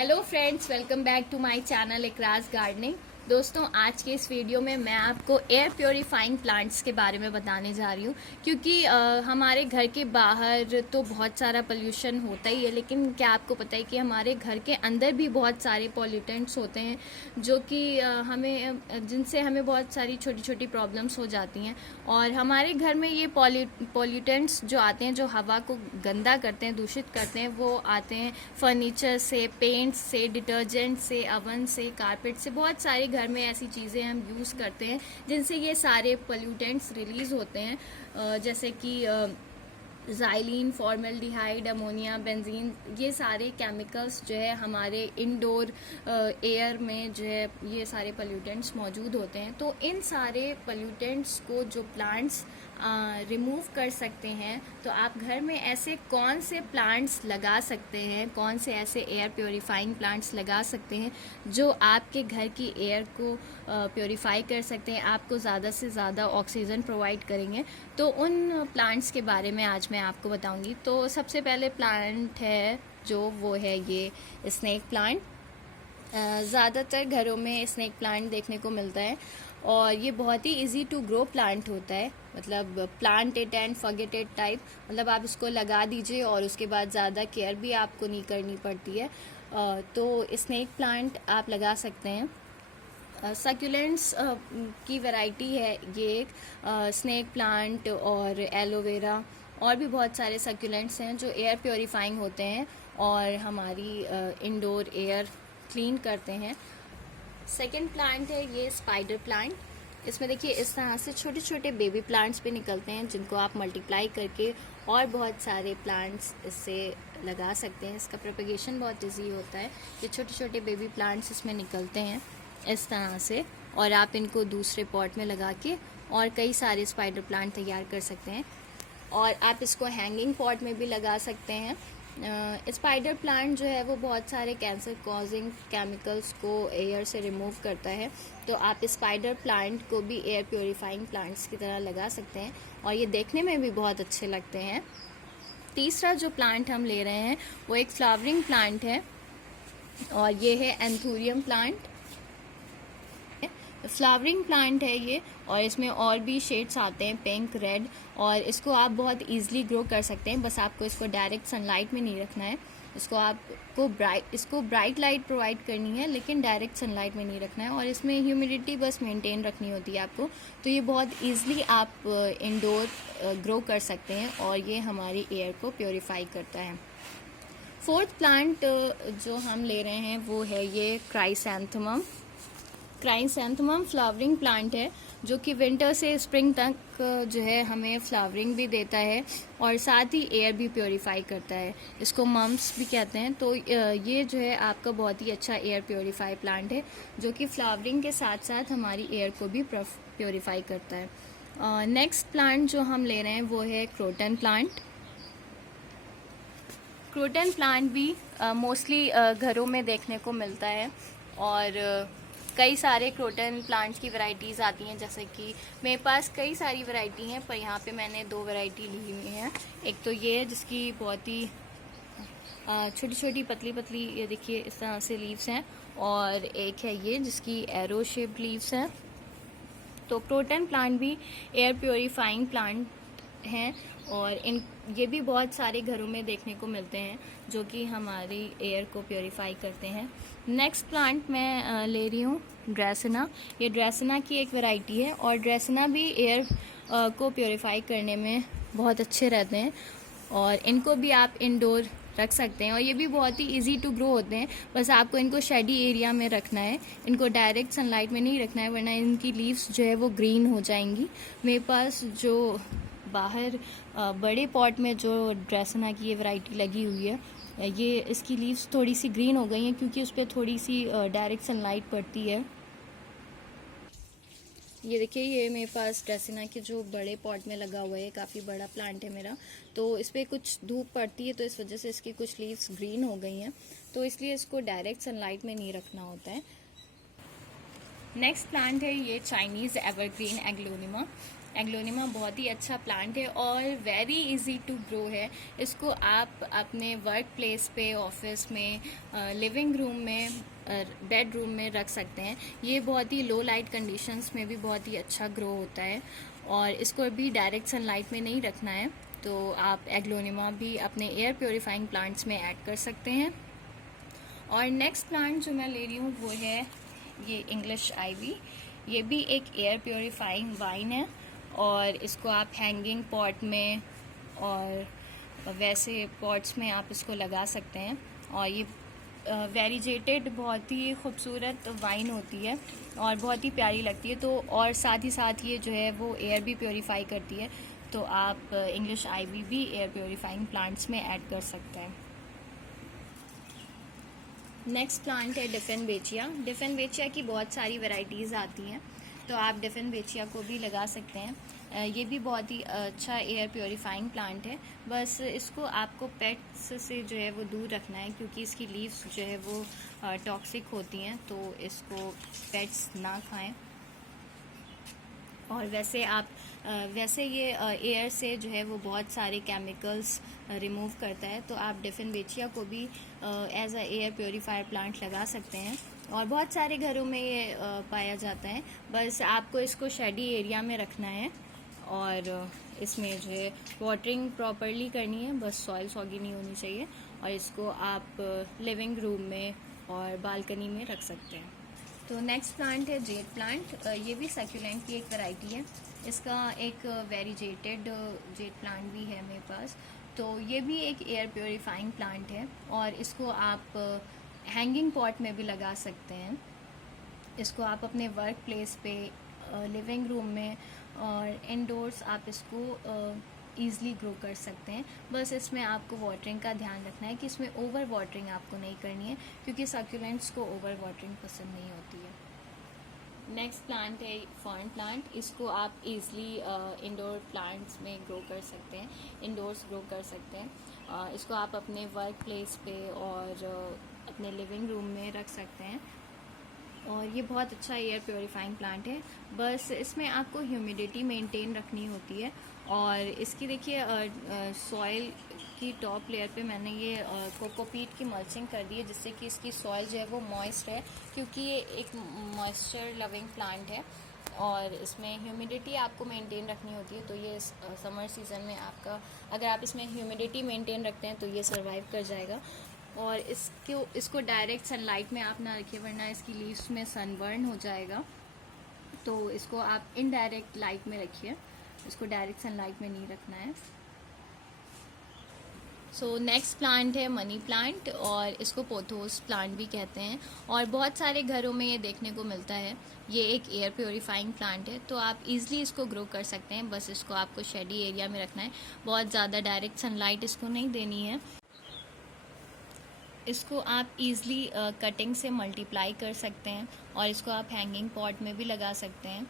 Hello friends, welcome back to my channel Ikraj gardening. दोस्तों, आज के इस वीडियो में मैं आपको एयर प्योरीफाइंग प्लांट्स के बारे में बताने जा रही हूँ क्योंकि हमारे घर के बाहर तो बहुत सारा पोल्यूशन होता ही है, लेकिन क्या आपको पता है कि हमारे घर के अंदर भी बहुत सारे पॉल्यूटेंट्स होते हैं जो कि जिनसे हमें बहुत सारी छोटी छोटी प्रॉब्लम्स हो जाती हैं। और हमारे घर में ये पॉल्यूटेंट्स जो आते हैं, जो हवा को गंदा करते हैं, दूषित करते हैं, वो आते हैं फर्नीचर से, पेंट से, डिटर्जेंट से, अवन से, कारपेट से। बहुत सारे घर में ऐसी चीज़ें हम यूज़ करते हैं जिनसे ये सारे पोल्यूटेंट्स रिलीज़ होते हैं, जैसे कि ज़ाइलिन, फॉर्मल्डिहाइड, अमोनिया, बेंजीन। ये सारे केमिकल्स जो है हमारे इंडोर एयर में जो है ये सारे पोल्यूटेंट्स मौजूद होते हैं। तो इन सारे पोल्यूटेंट्स को जो प्लांट्स रिमूव कर सकते हैं, तो आप घर में ऐसे कौन से प्लांट्स लगा सकते हैं, कौन से ऐसे एयर प्योरीफाइंग प्लांट्स लगा सकते हैं जो आपके घर की एयर को प्योरीफाई कर सकते हैं, आपको ज़्यादा से ज़्यादा ऑक्सीजन प्रोवाइड करेंगे। तो उन प्लांट्स के बारे में आज मैं आपको बताऊंगी। तो सबसे पहले प्लांट है जो वो है ये स्नेक प्लांट। ज़्यादातर घरों में स्नेक प्लांट देखने को मिलता है और ये बहुत ही इजी टू ग्रो प्लांट होता है। मतलब plant it and forget it type. मतलब आप इसको लगा दीजिए और उसके बाद ज़्यादा केयर भी आपको नहीं करनी पड़ती है। तो स्नेक प्लांट आप लगा सकते हैं। सक्यूलेंट्स की वैरायटी है ये एक स्नेक प्लांट और एलोवेरा, और भी बहुत सारे सक्यूलेंट्स हैं जो एयर प्योरीफाइंग होते हैं और हमारी इंडोर एयर क्लीन करते हैं। सेकेंड प्लांट है ये स्पाइडर प्लांट। इसमें देखिए इस तरह से छोटे छोटे बेबी प्लांट्स भी निकलते हैं जिनको आप मल्टीप्लाई करके और बहुत सारे प्लांट्स इससे लगा सकते हैं। इसका प्रोपेगेशन बहुत ईजी होता है। ये छोटे छोटे बेबी प्लांट्स इसमें निकलते हैं इस तरह से, और आप इनको दूसरे पॉट में लगा के और कई सारे स्पाइडर प्लांट तैयार कर सकते हैं। और आप इसको हैंगिंग पॉट में भी लगा सकते हैं। स्पाइडर प्लांट जो है वो बहुत सारे कैंसर कॉजिंग केमिकल्स को एयर से रिमूव करता है। तो आप स्पाइडर प्लांट को भी एयर प्योरीफाइंग प्लांट्स की तरह लगा सकते हैं और ये देखने में भी बहुत अच्छे लगते हैं। तीसरा जो प्लांट हम ले रहे हैं वो एक फ्लावरिंग प्लांट है और ये है एंथूरियम प्लांट। फ्लावरिंग प्लांट है ये, और इसमें और भी शेड्स आते हैं, पिंक, रेड, और इसको आप बहुत इजीली ग्रो कर सकते हैं। बस आपको इसको डायरेक्ट सनलाइट में नहीं रखना है। इसको ब्राइट लाइट प्रोवाइड करनी है, लेकिन डायरेक्ट सनलाइट में नहीं रखना है। और इसमें ह्यूमिडिटी बस मेंटेन रखनी होती है आपको। तो ये बहुत ईजिली आप इंडोर ग्रो कर सकते हैं और ये हमारी एयर को प्योरीफाई करता है। फोर्थ प्लांट जो हम ले रहे हैं वो है ये क्राइसैंथेमम। क्राइसैंथेमम फ्लावरिंग प्लांट है जो कि विंटर से स्प्रिंग तक जो है हमें फ्लावरिंग भी देता है और साथ ही एयर भी प्योरीफाई करता है। इसको मम्स भी कहते हैं। तो ये जो है आपका बहुत ही अच्छा एयर प्योरीफाई प्लांट है जो कि फ्लावरिंग के साथ साथ हमारी एयर को भी प्योरीफाई करता है। नेक्स्ट प्लांट जो हम ले रहे हैं वो है क्रोटन प्लांट। क्रोटन प्लांट भी मोस्टली घरों में देखने को मिलता है और कई सारे क्रोटन प्लांट्स की वैरायटीज़ आती हैं। जैसे कि मेरे पास कई सारी वैरायटी हैं, पर यहाँ पे मैंने 2 वैरायटी ली हुई हैं। एक तो ये है जिसकी बहुत ही छोटी छोटी पतली पतली, ये देखिए इस तरह से लीव्स हैं, और एक है ये जिसकी एरो शेप्ड लीव्स हैं। तो क्रोटन प्लांट भी एयर प्योरीफाइंग प्लांट हैं और ये भी बहुत सारे घरों में देखने को मिलते हैं जो कि हमारी एयर को प्योरीफाई करते हैं। नेक्स्ट प्लांट मैं ले रही हूँ ड्रेसना। ये ड्रेसना की एक वैरायटी है और ड्रेसना भी एयर को प्योरीफाई करने में बहुत अच्छे रहते हैं और इनको भी आप इंडोर रख सकते हैं। और ये भी बहुत ही इजी टू ग्रो होते हैं। बस आपको इनको शेडी एरिया में रखना है, इनको डायरेक्ट सनलाइट में नहीं रखना है, वरना इनकी लीव्स जो है वो ग्रीन हो जाएंगी। मेरे पास जो बाहर बड़े पॉट में जो ड्रेसना की ये वैरायटी लगी हुई है, ये इसकी लीव्स थोड़ी सी ग्रीन हो गई हैं क्योंकि उस पर थोड़ी सी डायरेक्ट सनलाइट पड़ती है। ये देखिए, ये मेरे पास ड्रेसना के जो बड़े पॉट में लगा हुआ है, काफ़ी बड़ा प्लांट है मेरा। तो इस पर कुछ धूप पड़ती है तो इस वजह से इसकी कुछ लीव्स ग्रीन हो गई हैं, तो इसलिए इसको डायरेक्ट सनलाइट में नहीं रखना होता है। नेक्स्ट प्लांट है ये चाइनीज़ एवरग्रीन एग्लोनिमा। एग्लोनिमा बहुत ही अच्छा प्लांट है और वेरी इजी टू ग्रो है। इसको आप अपने वर्क प्लेस पे, ऑफिस में, लिविंग रूम में, बेडरूम में रख सकते हैं। ये बहुत ही लो लाइट कंडीशंस में भी बहुत ही अच्छा ग्रो होता है और इसको भी डायरेक्ट सनलाइट में नहीं रखना है। तो आप एग्लोनिमा भी अपने एयर प्योरीफाइंग प्लांट्स में ऐड कर सकते हैं। और नेक्स्ट प्लांट जो मैं ले रही हूँ वो है ये इंग्लिश आइवी। ये भी एक एयर प्योरीफाइंग वाइन है और इसको आप हैंगिंग पॉट में और वैसे पॉट्स में आप इसको लगा सकते हैं। और ये वेरीजेटेड बहुत ही खूबसूरत वाइन होती है और बहुत ही प्यारी लगती है। तो और साथ ही साथ ये जो है वो एयर भी प्योरीफाई करती है। तो आप इंग्लिश आइवी भी एयर प्योरीफाइंग प्लांट्स में ऐड कर सकते हैं। नेक्स्ट प्लांट है डिफेनबेचिया। डिफेनबेचिया की बहुत सारी वैरायटीज़ आती हैं, तो आप डिफेनबेचिया को भी लगा सकते हैं। ये भी बहुत ही अच्छा एयर प्योरीफाइंग प्लांट है। बस इसको आपको पेट्स से जो है वो दूर रखना है, क्योंकि इसकी लीव्स जो है वो टॉक्सिक होती हैं, तो इसको पेट्स ना खाएं। और वैसे ये एयर से जो है वो बहुत सारे केमिकल्स रिमूव करता है। तो आप डिफेनबेचिया को भी as a air purifier plant लगा सकते हैं और बहुत सारे घरों में ये पाया जाता है। बस आपको इसको शेडी एरिया में रखना है और इसमें जो है वाटरिंग प्रॉपरली करनी है, बस सॉइल सॉगी नहीं होनी चाहिए। और इसको आप लिविंग रूम में और बालकनी में रख सकते हैं। तो नेक्स्ट प्लांट है जेड प्लांट। ये भी सक्यूलेंट की एक वैरायटी है। इसका एक वेरीजेटेड जेड प्लांट भी है मेरे पास। तो ये भी एक एयर प्योरीफाइंग प्लांट है और इसको आप हैंगिंग पॉट में भी लगा सकते हैं। इसको आप अपने वर्क प्लेस पे, लिविंग रूम में और इंडोर्स आप इसको ईज़िली ग्रो कर सकते हैं। बस इसमें आपको वाटरिंग का ध्यान रखना है कि इसमें ओवर वाटरिंग आपको नहीं करनी है, क्योंकि सक्यूलेंट्स को ओवर वाटरिंग पसंद नहीं होती है। नेक्स्ट प्लांट है फर्न प्लांट। इसको आप इजीली इंडोर प्लांट्स में ग्रो कर सकते हैं, इंडोर्स ग्रो कर सकते हैं। इसको आप अपने वर्क प्लेस पे और अपने लिविंग रूम में रख सकते हैं और ये बहुत अच्छा एयर प्योरीफाइंग प्लांट है। बस इसमें आपको ह्यूमिडिटी मेंटेन रखनी होती है। और इसकी देखिए सॉइल की टॉप लेयर पे मैंने ये कोकोपीट की मल्चिंग कर दी है, जिससे कि इसकी सॉइल जो है वो मॉइस्ट है, क्योंकि ये एक मॉइस्चर लविंग प्लांट है और इसमें ह्यूमिडिटी आपको मेंटेन रखनी होती है। तो ये समर सीज़न में आपका, अगर आप इसमें ह्यूमिडिटी मेंटेन रखते हैं तो ये सर्वाइव कर जाएगा। और इसको डायरेक्ट सनलाइट में आप ना रखिए, वरना इसकी लीव्स में सनबर्न हो जाएगा। तो इसको आप इनडायरेक्ट लाइट में रखिए, इसको डायरेक्ट सनलाइट में नहीं रखना है। सो नेक्स्ट प्लांट है मनी प्लांट और इसको पोथोस प्लांट भी कहते हैं और बहुत सारे घरों में ये देखने को मिलता है। ये एक एयर प्योरीफाइंग प्लांट है, तो आप इजीली इसको ग्रो कर सकते हैं। बस इसको आपको शेडी एरिया में रखना है, बहुत ज़्यादा डायरेक्ट सनलाइट इसको नहीं देनी है। इसको आप इजीली कटिंग से मल्टीप्लाई कर सकते हैं और इसको आप हैंगिंग पॉट में भी लगा सकते हैं।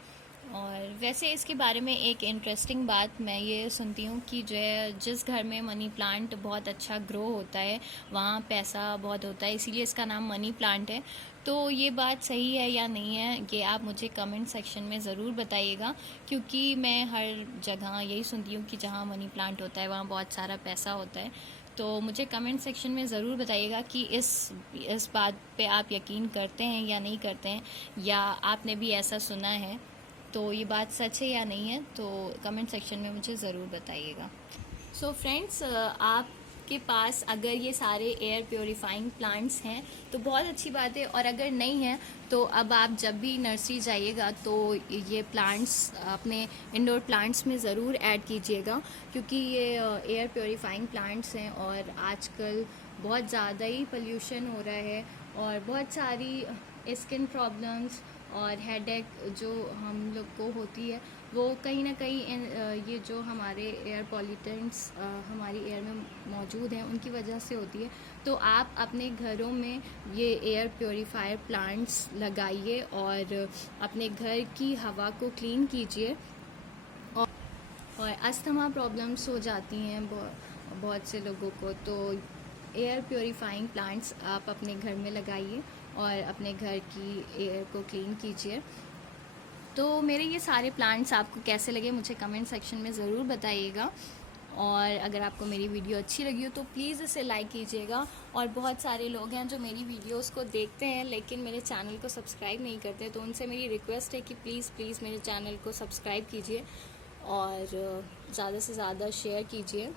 और वैसे इसके बारे में एक इंटरेस्टिंग बात मैं ये सुनती हूँ कि जो है जिस घर में मनी प्लांट बहुत अच्छा ग्रो होता है वहाँ पैसा बहुत होता है, इसीलिए इसका नाम मनी प्लांट है। तो ये बात सही है या नहीं है, ये आप मुझे कमेंट सेक्शन में ज़रूर बताइएगा, क्योंकि मैं हर जगह यही सुनती हूँ कि जहाँ मनी प्लांट होता है वहाँ बहुत सारा पैसा होता है। तो मुझे कमेंट सेक्शन में ज़रूर बताइएगा कि इस बात पे आप यकीन करते हैं या नहीं करते हैं, या आपने भी ऐसा सुना है, तो ये बात सच है या नहीं है, तो कमेंट सेक्शन में मुझे ज़रूर बताइएगा। सो फ्रेंड्स, आपके पास अगर ये सारे एयर प्योरीफाइंग प्लांट्स हैं तो बहुत अच्छी बात है, और अगर नहीं है तो अब आप जब भी नर्सरी जाइएगा तो ये प्लांट्स अपने इंडोर प्लांट्स में ज़रूर ऐड कीजिएगा, क्योंकि ये एयर प्योरीफाइंग प्लांट्स हैं और आजकल बहुत ज़्यादा ही पोल्यूशन हो रहा है और बहुत सारी स्किन प्रॉब्लम्स और हेडेक जो हम लोग को होती है वो कहीं ना कहीं ये जो हमारे एयर पॉल्यूटेंट्स हमारी एयर में मौजूद हैं उनकी वजह से होती है। तो आप अपने घरों में ये एयर प्योरीफायर प्लांट्स लगाइए और अपने घर की हवा को क्लीन कीजिए। और अस्थमा प्रॉब्लम्स हो जाती हैं बहुत से लोगों को, तो एयर प्योरीफाइंग प्लांट्स आप अपने घर में लगाइए और अपने घर की एयर को क्लीन कीजिए। तो मेरे ये सारे प्लांट्स आपको कैसे लगे मुझे कमेंट सेक्शन में ज़रूर बताइएगा, और अगर आपको मेरी वीडियो अच्छी लगी हो तो प्लीज़ इसे लाइक कीजिएगा। और बहुत सारे लोग हैं जो मेरी वीडियोस को देखते हैं लेकिन मेरे चैनल को सब्सक्राइब नहीं करते, तो उनसे मेरी रिक्वेस्ट है कि प्लीज़ मेरे चैनल को सब्सक्राइब कीजिए और ज़्यादा से ज़्यादा शेयर कीजिए।